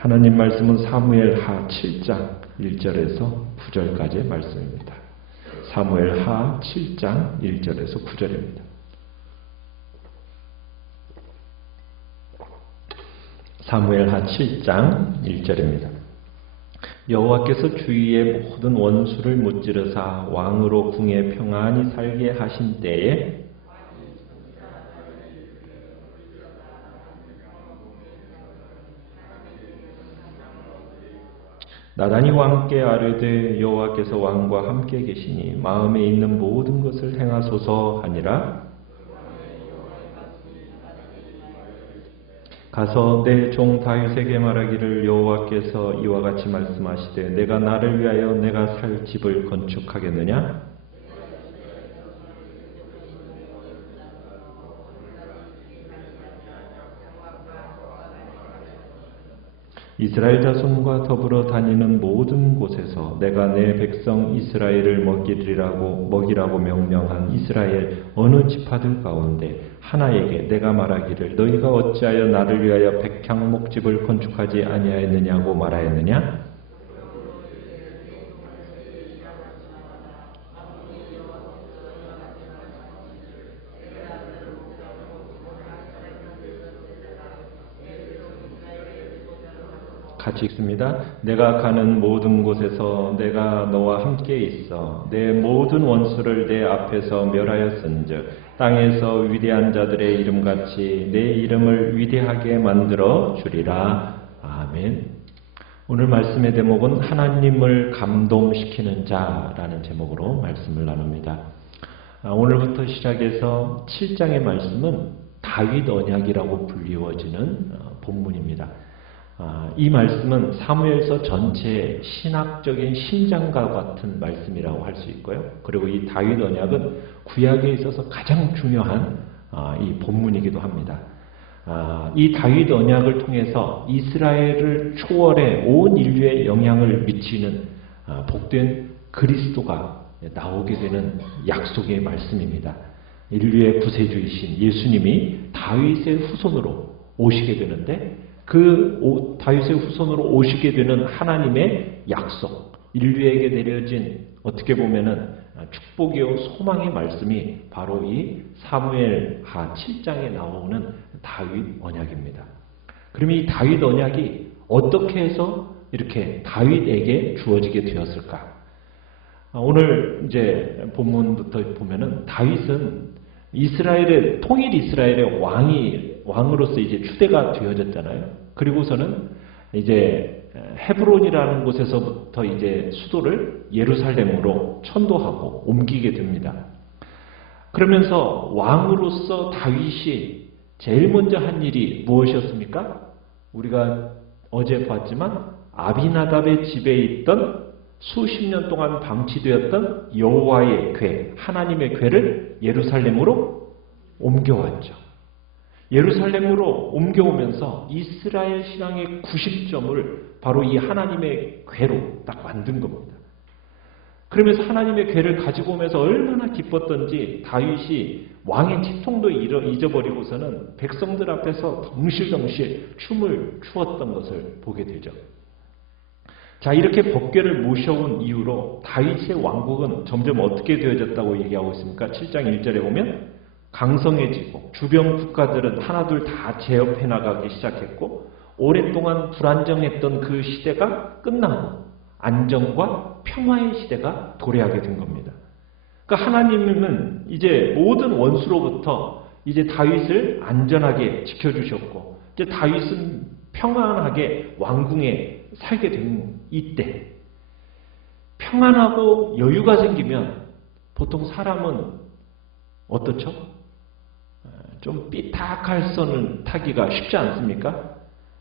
하나님 말씀은 사무엘하 7장 1절에서 9절까지의 말씀입니다. 사무엘하 7장 1절에서 9절입니다. 사무엘하 7장 1절입니다. 여호와께서 주위의 모든 원수를 무찌르사 왕으로 궁에 평안히 살게 하신 때에 나단이 왕께 아뢰되 여호와께서 왕과 함께 계시니 마음에 있는 모든 것을 행하소서 하니라. 가서 내 종 다윗에게 말하기를 여호와께서 이와 같이 말씀하시되 내가 나를 위하여 내가 살 집을 건축하겠느냐? 이스라엘 자손과 더불어 다니는 모든 곳에서 내가 내 백성 이스라엘을 먹이라고 명령한 이스라엘 어느 지파들 가운데 하나에게 내가 말하기를 너희가 어찌하여 나를 위하여 백향목집을 건축하지 아니하였느냐고 말하였느냐? 같이 읽습니다. 내가 가는 모든 곳에서 내가 너와 함께 있어 내 모든 원수를 내 앞에서 멸하였은즉 땅에서 위대한 자들의 이름같이 내 이름을 위대하게 만들어 주리라. 아멘. 오늘 말씀의 제목은 하나님을 감동시키는 자라는 제목으로 말씀을 나눕니다. 오늘부터 시작해서 7장의 말씀은 다윗 언약이라고 불리워지는 본문입니다. 이 말씀은 사무엘서 전체의 신학적인 심장과 같은 말씀이라고 할 수 있고요. 그리고 이 다윗 언약은 구약에 있어서 가장 중요한 이 본문이기도 합니다. 이 다윗 언약을 통해서 이스라엘을 초월해 온 인류에 영향을 미치는 복된 그리스도가 나오게 되는 약속의 말씀입니다. 인류의 구세주이신 예수님이 다윗의 후손으로 오시게 되는데 그 다윗의 후손으로 오시게 되는 하나님의 약속, 인류에게 내려진 어떻게 보면은 축복이요 소망의 말씀이 바로 이 사무엘하 7장에 나오는 다윗 언약입니다. 그러면 이 다윗 언약이 어떻게 해서 이렇게 다윗에게 주어지게 되었을까? 오늘 이제 본문부터 보면은 다윗은 이스라엘의 통일 이스라엘의 왕으로서 이제 추대가 되어졌잖아요. 그리고서는 이제 헤브론이라는 곳에서부터 이제 수도를 예루살렘으로 천도하고 옮기게 됩니다. 그러면서 왕으로서 다윗이 제일 먼저 한 일이 무엇이었습니까? 우리가 어제 봤지만 아비나답의 집에 있던 수십 년 동안 방치되었던 여호와의 궤, 하나님의 궤를 예루살렘으로 옮겨왔죠. 예루살렘으로 옮겨오면서 이스라엘 신앙의 90점을 바로 이 하나님의 궤로 딱 만든 겁니다. 그러면서 하나님의 궤를 가지고 오면서 얼마나 기뻤던지 다윗이 왕의 채통도 잊어버리고서는 백성들 앞에서 덩실덩실 춤을 추었던 것을 보게 되죠. 자, 이렇게 법궤를 모셔온 이후로 다윗의 왕국은 점점 어떻게 되어졌다고 얘기하고 있습니까? 7장 1절에 보면 강성해지고 주변 국가들은 하나둘 다 제압해 나가기 시작했고 오랫동안 불안정했던 그 시대가 끝나고 안정과 평화의 시대가 도래하게 된 겁니다. 그러니까 하나님은 이제 모든 원수로부터 이제 다윗을 안전하게 지켜주셨고 이제 다윗은 평안하게 왕궁에 살게 된 이때 평안하고 여유가 생기면 보통 사람은 어떻죠? 좀 삐딱할 선을 타기가 쉽지 않습니까?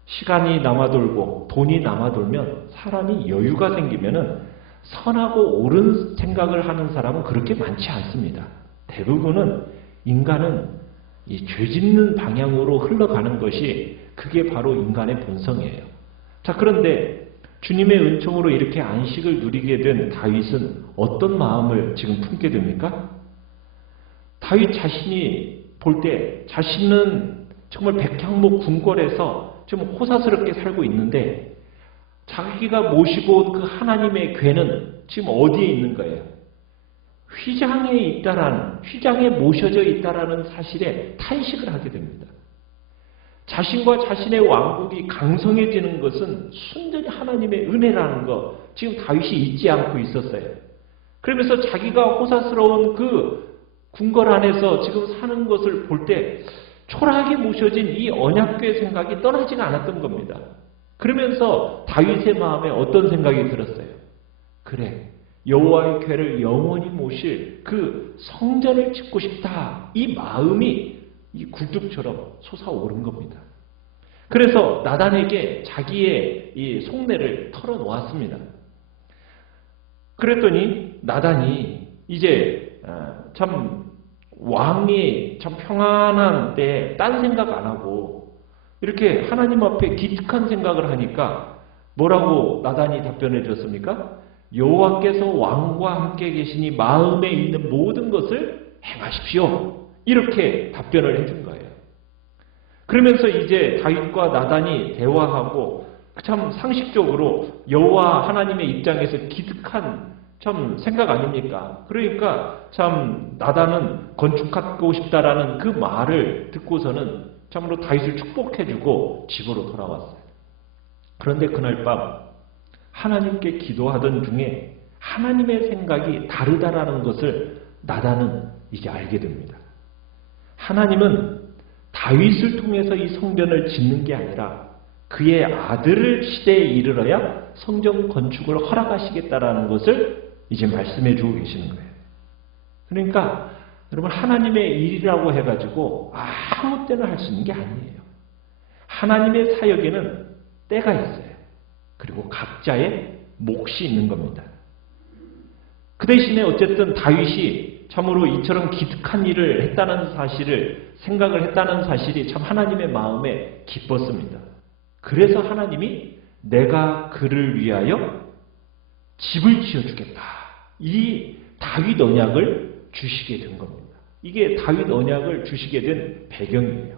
시간이 남아돌고 돈이 남아돌면 사람이 여유가 생기면은 선하고 옳은 생각을 하는 사람은 그렇게 많지 않습니다. 대부분은 인간은 이 죄짓는 방향으로 흘러가는 것이 그게 바로 인간의 본성이에요. 자, 그런데 주님의 은총으로 이렇게 안식을 누리게 된 다윗은 어떤 마음을 지금 품게 됩니까? 다윗 자신이 볼 때 자신은 정말 백향목 궁궐에서 좀 호사스럽게 살고 있는데 자기가 모시고 그 하나님의 궤는 지금 어디에 있는 거예요? 휘장에 모셔져 있다라는 사실에 탄식을 하게 됩니다. 자신과 자신의 왕국이 강성해지는 것은 순전히 하나님의 은혜라는 거 지금 다윗이 잊지 않고 있었어요. 그러면서 자기가 호사스러운 그 궁궐 안에서 지금 사는 것을 볼 때 초라하게 모셔진 이 언약궤 생각이 떠나지가 않았던 겁니다. 그러면서 다윗의 마음에 어떤 생각이 들었어요? 그래, 여호와의 궤를 영원히 모실 그 성전을 짓고 싶다. 이 마음이 이 굴뚝처럼 솟아오른 겁니다. 그래서 나단에게 자기의 이 속내를 털어놓았습니다. 그랬더니 나단이 이제 참 왕이 참 평안한 때 딴 생각 안 하고 이렇게 하나님 앞에 기특한 생각을 하니까 뭐라고 나단이 답변해 줬습니까? 여호와께서 왕과 함께 계시니 마음에 있는 모든 것을 행하십시오. 이렇게 답변을 해준 거예요. 그러면서 이제 다윗과 나단이 대화하고 참 상식적으로 여호와 하나님의 입장에서 기특한 참 생각 아닙니까? 그러니까 참 나단은 건축하고 싶다라는 그 말을 듣고서는 참으로 다윗을 축복해주고 집으로 돌아왔어요. 그런데 그날 밤 하나님께 기도하던 중에 하나님의 생각이 다르다라는 것을 나단은 이제 알게 됩니다. 하나님은 다윗을 통해서 이 성전을 짓는 게 아니라 그의 아들을 시대에 이르러야 성전 건축을 허락하시겠다라는 것을 이제 말씀해 주고 계시는 거예요. 그러니까 여러분 하나님의 일이라고 해가지고 아무 때나 할 수 있는 게 아니에요. 하나님의 사역에는 때가 있어요. 그리고 각자의 몫이 있는 겁니다. 그 대신에 어쨌든 다윗이 참으로 이처럼 기특한 일을 했다는 사실을 생각을 했다는 사실이 참 하나님의 마음에 기뻤습니다. 그래서 하나님이 내가 그를 위하여 집을 지어주겠다. 이 다윗 언약을 주시게 된 겁니다. 이게 다윗 언약을 주시게 된 배경이에요.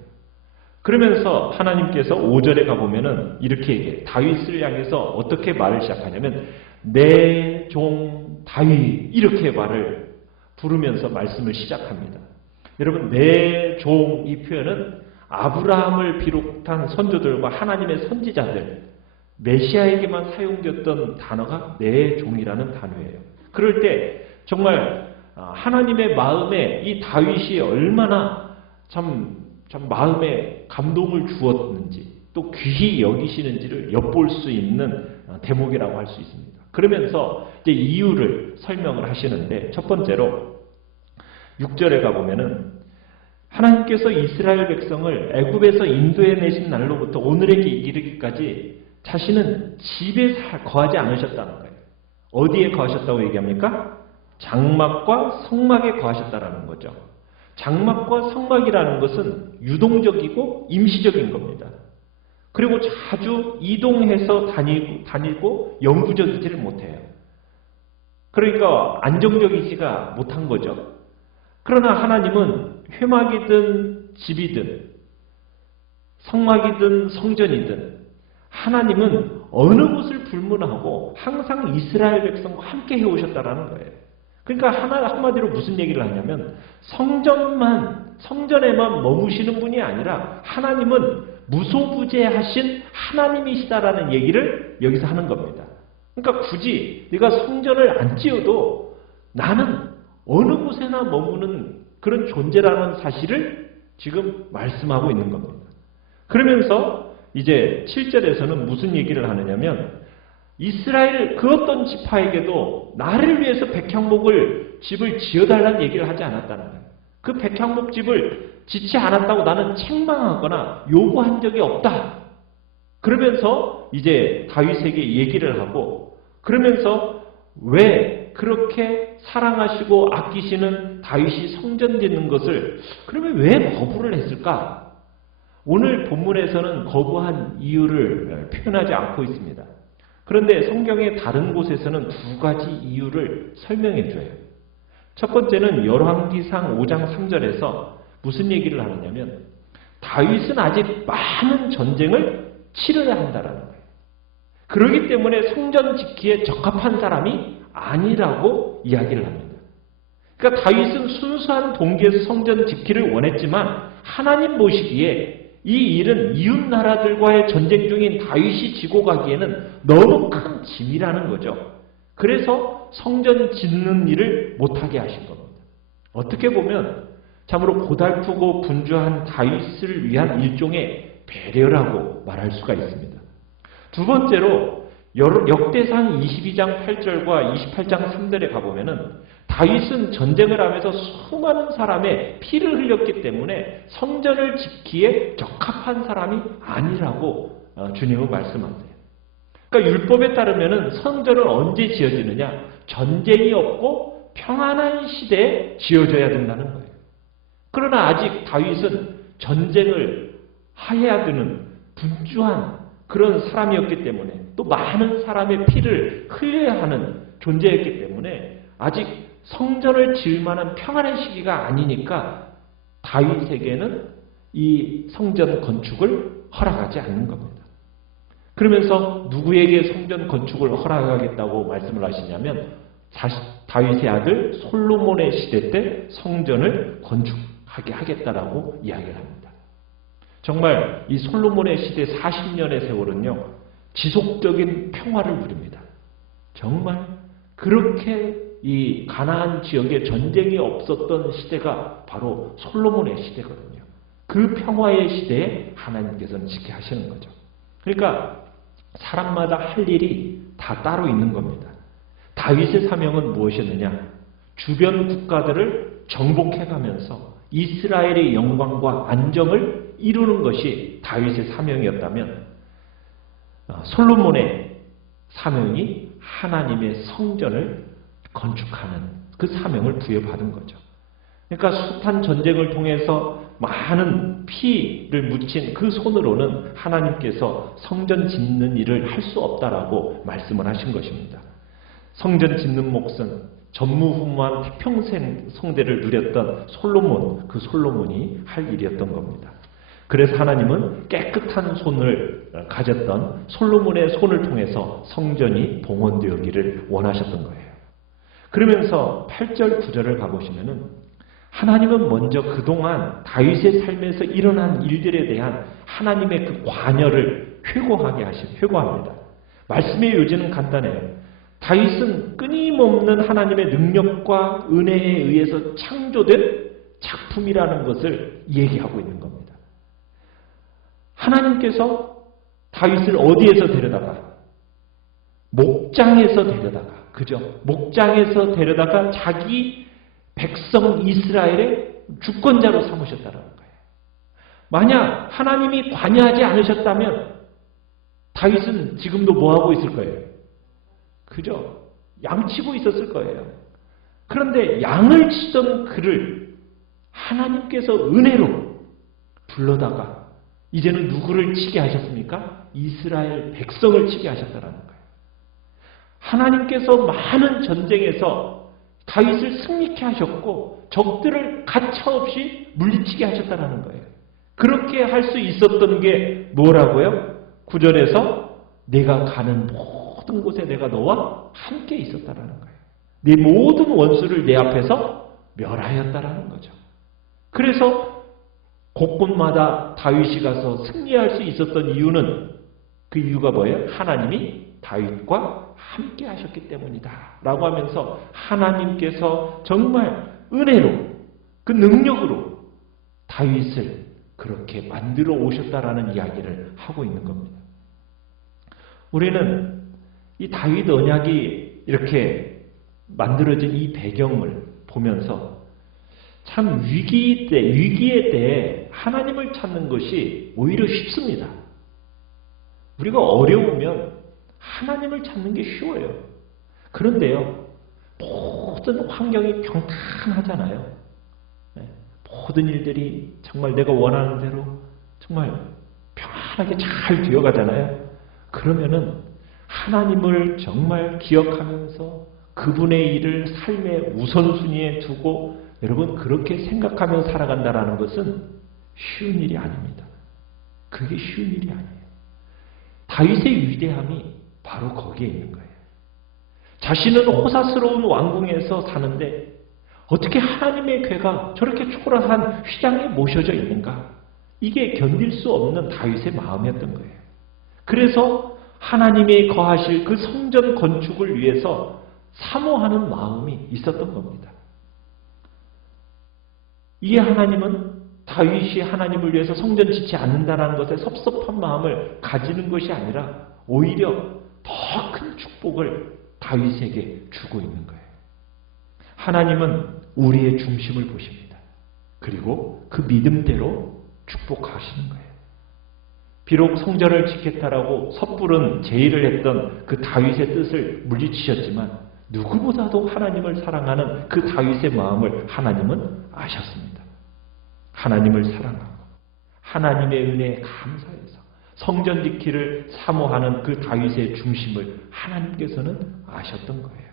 그러면서 하나님께서 5절에 가보면은 이렇게 얘기해요. 다윗을 향해서 어떻게 말을 시작하냐면 내 종 다윗 이렇게 말을 부르면서 말씀을 시작합니다. 여러분 내 종 이 표현은 아브라함을 비롯한 선조들과 하나님의 선지자들 메시아에게만 사용되었던 단어가 내 종이라는 단어예요. 그럴 때 정말 하나님의 마음에 이 다윗이 얼마나 참 마음에 감동을 주었는지 또 귀히 여기시는지를 엿볼 수 있는 대목이라고 할 수 있습니다. 그러면서 이제 이유를 설명을 하시는데 첫 번째로 6절에 가보면은 하나님께서 이스라엘 백성을 애굽에서 인도해 내신 날로부터 오늘에게 이르기까지 자신은 집에 거하지 않으셨다는 거예요. 어디에 거하셨다고 얘기합니까? 장막과 성막에 거하셨다라는 거죠. 장막과 성막이라는 것은 유동적이고 임시적인 겁니다. 그리고 자주 이동해서 다니고 영구적이지를 못해요. 그러니까 안정적이지가 못한 거죠. 그러나 하나님은 회막이든 집이든 성막이든 성전이든 하나님은 어느 곳을 불문하고 항상 이스라엘 백성과 함께 해오셨다라는 거예요. 그러니까 한마디로 무슨 얘기를 하냐면 성전에만 머무시는 분이 아니라 하나님은 무소부재하신 하나님이시다라는 얘기를 여기서 하는 겁니다. 그러니까 굳이 네가 성전을 안 지어도 나는 어느 곳에나 머무는 그런 존재라는 사실을 지금 말씀하고 있는 겁니다. 그러면서 이제 7절에서는 무슨 얘기를 하느냐면 이스라엘 그 어떤 지파에게도 나를 위해서 집을 지어달라는 얘기를 하지 않았다는 거예요. 그 백향목 집을 짓지 않았다고 나는 책망하거나 요구한 적이 없다. 그러면서 이제 다윗에게 얘기를 하고 그러면서 왜 그렇게 사랑하시고 아끼시는 다윗이 성전 짓는 것을 그러면 왜 거부를 했을까? 오늘 본문에서는 거부한 이유를 표현하지 않고 있습니다. 그런데 성경의 다른 곳에서는 두 가지 이유를 설명해 줘요. 첫 번째는 열왕기상 5장 3절에서 무슨 얘기를 하느냐면 다윗은 아직 많은 전쟁을 치러야 한다라는 거예요. 그렇기 때문에 성전 지키에 적합한 사람이 아니라고 이야기를 합니다. 그러니까 다윗은 순수한 동기에서 성전 지키를 원했지만 하나님 보시기에 이 일은 이웃 나라들과의 전쟁 중인 다윗이 지고 가기에는 너무 큰 짐이라는 거죠. 그래서 성전 짓는 일을 못하게 하신 겁니다. 어떻게 보면 참으로 고달프고 분주한 다윗을 위한 일종의 배려라고 말할 수가 있습니다. 두 번째로 역대상 22장 8절과 28장 3절에 가보면은 다윗은 전쟁을 하면서 수많은 사람의 피를 흘렸기 때문에 성전을 지키기에 적합한 사람이 아니라고 주님은 말씀하세요. 그러니까 율법에 따르면은 성전은 언제 지어지느냐? 전쟁이 없고 평안한 시대에 지어져야 된다는 거예요. 그러나 아직 다윗은 전쟁을 해야 되는 분주한 그런 사람이었기 때문에 또 많은 사람의 피를 흘려야 하는 존재였기 때문에 아직 성전을 지을 만한 평안한 시기가 아니니까 다윗에게는 이 성전 건축을 허락하지 않는 겁니다. 그러면서 누구에게 성전 건축을 허락하겠다고 말씀을 하시냐면 다윗의 아들 솔로몬의 시대 때 성전을 건축하게 하겠다라고 이야기를 합니다. 정말 이 솔로몬의 시대 40년의 세월은요, 지속적인 평화를 누립니다. 정말 그렇게 이 가나안 지역에 전쟁이 없었던 시대가 바로 솔로몬의 시대거든요. 그 평화의 시대에 하나님께서는 지켜 하시는 거죠. 그러니까 사람마다 할 일이 다 따로 있는 겁니다. 다윗의 사명은 무엇이었느냐? 주변 국가들을 정복해가면서 이스라엘의 영광과 안정을 이루는 것이 다윗의 사명이었다면 솔로몬의 사명이 하나님의 성전을 건축하는 그 사명을 부여받은 거죠. 그러니까 숱한 전쟁을 통해서 많은 피를 묻힌 그 손으로는 하나님께서 성전 짓는 일을 할 수 없다라고 말씀을 하신 것입니다. 성전 짓는 몫은 전무후무한 태평생 성대를 누렸던 솔로몬, 그 솔로몬이 할 일이었던 겁니다. 그래서 하나님은 깨끗한 손을 가졌던 솔로몬의 손을 통해서 성전이 봉헌되기를 원하셨던 거예요. 그러면서 8절, 9절을 가보시면은 하나님은 먼저 그동안 다윗의 삶에서 일어난 일들에 대한 하나님의 그 관여를 회고합니다. 말씀의 요지는 간단해요. 다윗은 끊임없는 하나님의 능력과 은혜에 의해서 창조된 작품이라는 것을 얘기하고 있는 겁니다. 하나님께서 다윗을 어디에서 데려다가? 목장에서 데려다가, 그죠? 목장에서 데려다가 자기 백성 이스라엘의 주권자로 삼으셨다는 거예요. 만약 하나님이 관여하지 않으셨다면 다윗은 지금도 뭐하고 있을 거예요? 그죠? 양치고 있었을 거예요. 그런데 양을 치던 그를 하나님께서 은혜로 불러다가 이제는 누구를 치게 하셨습니까? 이스라엘 백성을 치게 하셨다는 거예요. 하나님께서 많은 전쟁에서 다윗을 승리케 하셨고 적들을 가차없이 물리치게 하셨다는 거예요. 그렇게 할 수 있었던 게 뭐라고요? 9절에서 내가 가는 모든 곳에 내가 너와 함께 있었다는 거예요. 네 모든 원수를 내 앞에서 멸하였다라는 거죠. 그래서 곳곳마다 다윗이 가서 승리할 수 있었던 이유는 그 이유가 뭐예요? 하나님이 다윗과 함께 하셨기 때문이다 라고 하면서 하나님께서 정말 은혜로 그 능력으로 다윗을 그렇게 만들어 오셨다라는 이야기를 하고 있는 겁니다. 우리는 이 다윗 언약이 이렇게 만들어진 이 배경을 보면서 참 위기에 대해 하나님을 찾는 것이 오히려 쉽습니다. 우리가 어려우면 하나님을 찾는 게 쉬워요. 그런데요, 모든 환경이 평탄하잖아요. 모든 일들이 정말 내가 원하는 대로 정말 평안하게 잘 되어가잖아요. 그러면은 하나님을 정말 기억하면서 그분의 일을 삶의 우선순위에 두고 여러분 그렇게 생각하며 살아간다는 것은 쉬운 일이 아닙니다. 그게 쉬운 일이 아니에요. 다윗의 위대함이 바로 거기에 있는 거예요. 자신은 호사스러운 왕궁에서 사는데 어떻게 하나님의 궤가 저렇게 초라한 휘장에 모셔져 있는가? 이게 견딜 수 없는 다윗의 마음이었던 거예요. 그래서 하나님이 거하실 그 성전 건축을 위해서 사모하는 마음이 있었던 겁니다. 이에 하나님은 다윗이 하나님을 위해서 성전 짓지 않는다는 것에 섭섭한 마음을 가지는 것이 아니라 오히려 더 큰 축복을 다윗에게 주고 있는 거예요. 하나님은 우리의 중심을 보십니다. 그리고 그 믿음대로 축복하시는 거예요. 비록 성전을 짓겠다라고 섣부른 제의를 했던 그 다윗의 뜻을 물리치셨지만 누구보다도 하나님을 사랑하는 그 다윗의 마음을 하나님은 아셨습니다. 하나님을 사랑하고 하나님의 은혜에 감사해서 성전 짓기를 사모하는 그 다윗의 중심을 하나님께서는 아셨던 거예요.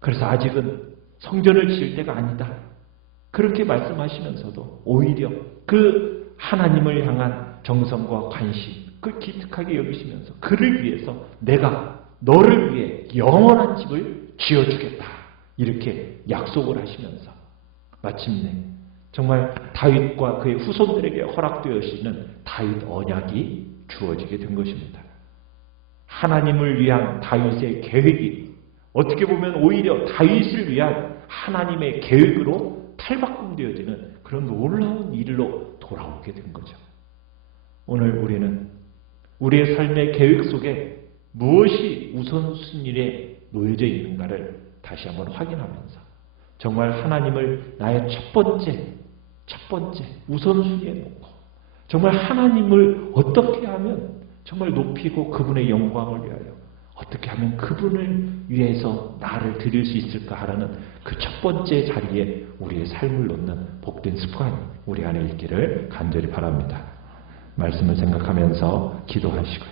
그래서 아직은 성전을 지을 때가 아니다. 그렇게 말씀하시면서도 오히려 그 하나님을 향한 정성과 관심, 그 기특하게 여기시면서 그를 위해서 내가 너를 위해 영원한 집을 지어주겠다. 이렇게 약속을 하시면서 마침내 정말 다윗과 그의 후손들에게 허락되어지는 다윗 언약이 주어지게 된 것입니다. 하나님을 위한 다윗의 계획이 어떻게 보면 오히려 다윗을 위한 하나님의 계획으로 탈바꿈되어지는 그런 놀라운 일로 돌아오게 된 거죠. 오늘 우리는 우리의 삶의 계획 속에 무엇이 우선순위에 놓여져 있는가를 다시 한번 확인하면서 정말 하나님을 나의 첫 번째 우선순위에 놓고 정말 하나님을 어떻게 하면 정말 높이고 그분의 영광을 위하여 어떻게 하면 그분을 위해서 나를 드릴 수 있을까 하라는 그 첫 번째 자리에 우리의 삶을 놓는 복된 습관이 우리 안에 있기를 간절히 바랍니다. 말씀을 생각하면서 기도하시고요.